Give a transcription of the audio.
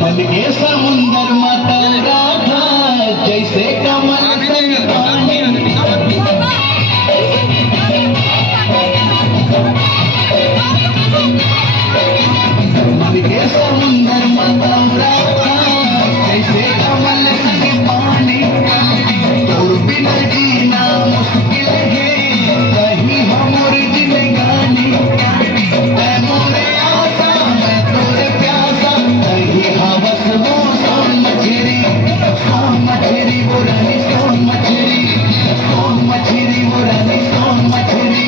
मन के समुंदर मतल राधा जैसे कमल संग पानी मन के समुंदर मतल राधा जैसे कमल संग पानी तोर बिना जीना मुश्किल है कहीं हमर जिंदगानी मैं मोरे आशा मैं तोरे प्यासा कहीं हवस वो सोन मछली वो रानी सोन मछली वो रानी सोन मछली